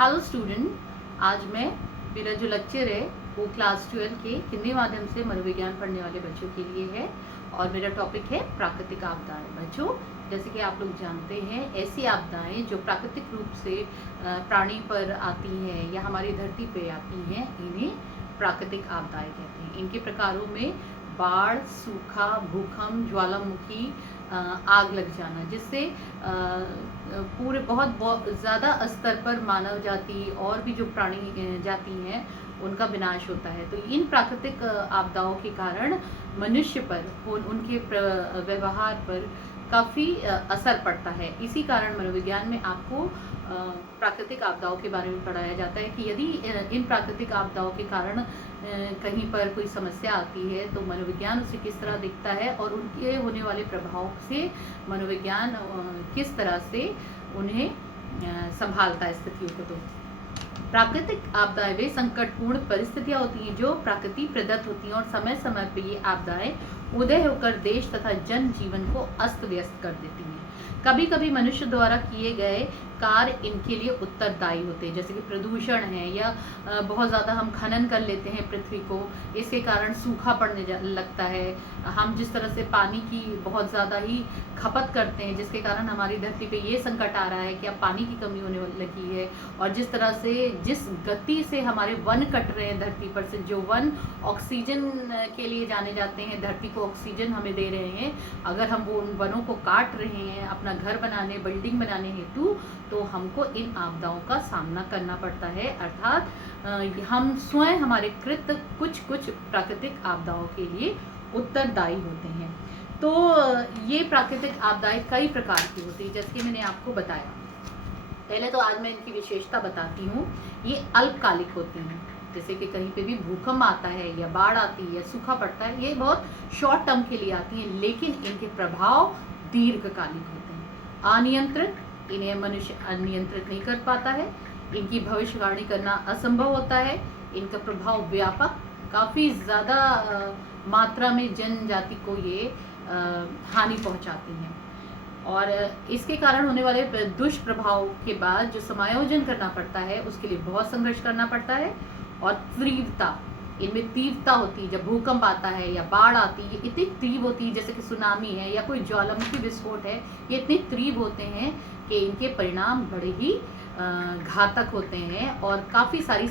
Hello student, आज मैं मेरा जो लेक्चर है वो क्लास 12 के हिंदी माध्यम से मनोविज्ञान पढ़ने वाले बच्चों के लिए है और मेरा टॉपिक है प्राकृतिक आपदाएं। बच्चों, जैसे कि आप लोग जानते हैं, ऐसी आपदाएं जो प्राकृतिक रूप से प्राणी पर आती हैं या हमारी धरती पे आती हैं, इन्हें प्राकृतिक आपदाएं कहते हैं। इनके प्रकारों में बाढ़, सूखा, भूकंप, ज्वालामुखी, आग लग जाना, जिससे पूरे बहुत ज़्यादा स्तर पर मानव जाति और भी जो प्राणी जाति हैं उनका विनाश होता है। तो इन प्राकृतिक आपदाओं के कारण मनुष्य पर उनके व्यवहार पर काफ़ी असर पड़ता है। इसी कारण मनोविज्ञान में आपको प्राकृतिक आपदाओं के बारे में पढ़ाया जाता है कि यदि इन प्राकृतिक आपदाओं के कारण कहीं पर कोई समस्या आती है तो मनोविज्ञान उसे किस तरह दिखता है और उनके होने वाले प्रभाव से मनोविज्ञान किस तरह से उन्हें संभालता है स्थितियों को। तो प्राकृतिक आपदाएं वे संकटपूर्ण परिस्थितियां होती हैं जो प्रकृति प्रदत्त होती हैं और समय समय पर ये आपदाएं उदय होकर देश तथा जन जीवन को अस्त व्यस्त कर देती हैं। कभी कभी मनुष्य द्वारा किए गए कार्य इनके लिए उत्तरदायी होते हैं, जैसे कि प्रदूषण है या बहुत ज़्यादा हम खनन कर लेते हैं पृथ्वी को, इसके कारण सूखा पड़ने लगता है। हम जिस तरह से पानी की बहुत ज़्यादा ही खपत करते हैं जिसके कारण हमारी धरती पे ये संकट आ रहा है कि अब पानी की कमी होने लगी है। और जिस तरह से जिस गति से हमारे वन कट रहे हैं धरती पर से, जो वन ऑक्सीजन के लिए जाने जाते हैं, धरती को ऑक्सीजन हमें दे रहे हैं, अगर हम वो उन वनों को काट रहे हैं अपना घर बनाने, बिल्डिंग बनाने हेतु, तो हमको इन आपदाओं का सामना करना पड़ता है। अर्थात हम स्वयं हमारे कृत कुछ प्राकृतिक आपदाओं के लिए उत्तरदायी होते हैं। तो ये प्राकृतिक आपदाएं कई प्रकार की होती है, जैसे कि मैंने आपको बताया। पहले तो आज मैं इनकी विशेषता बताती हूँ। ये अल्पकालिक होती हैं, जैसे कि कहीं पे भी भूकंप आता है या बाढ़ आती है या सूखा पड़ता है, ये बहुत शॉर्ट टर्म के लिए आती हैं, लेकिन इनके प्रभाव दीर्घकालिक होते हैं। अनियंत्रित, इन्हें मनुष्य अनियंत्रित नहीं कर पाता है, इनकी भविष्यवाणी करना असंभव होता है, इनका प्रभाव व्यापक, काफ़ी ज़्यादा मात्रा में जनजाति को ये हानि पहुंचाती हैं और इसके कारण होने वाले दुष्प्रभाव के बाद जो समायोजन करना पड़ता है उसके लिए बहुत संघर्ष करना पड़ता है। और तीव्रता, इनमें तीव्रता होती है। जब भूकंप आता है या बाढ़ आती है, इतनी तीव्र होती है, जैसे कि सुनामी है या कोई ज्वालामुखी विस्फोट है, ये इतने तीव्र होते हैं कि इनके परिणाम बड़े ही घातक होते हैं और काफ़ी सारी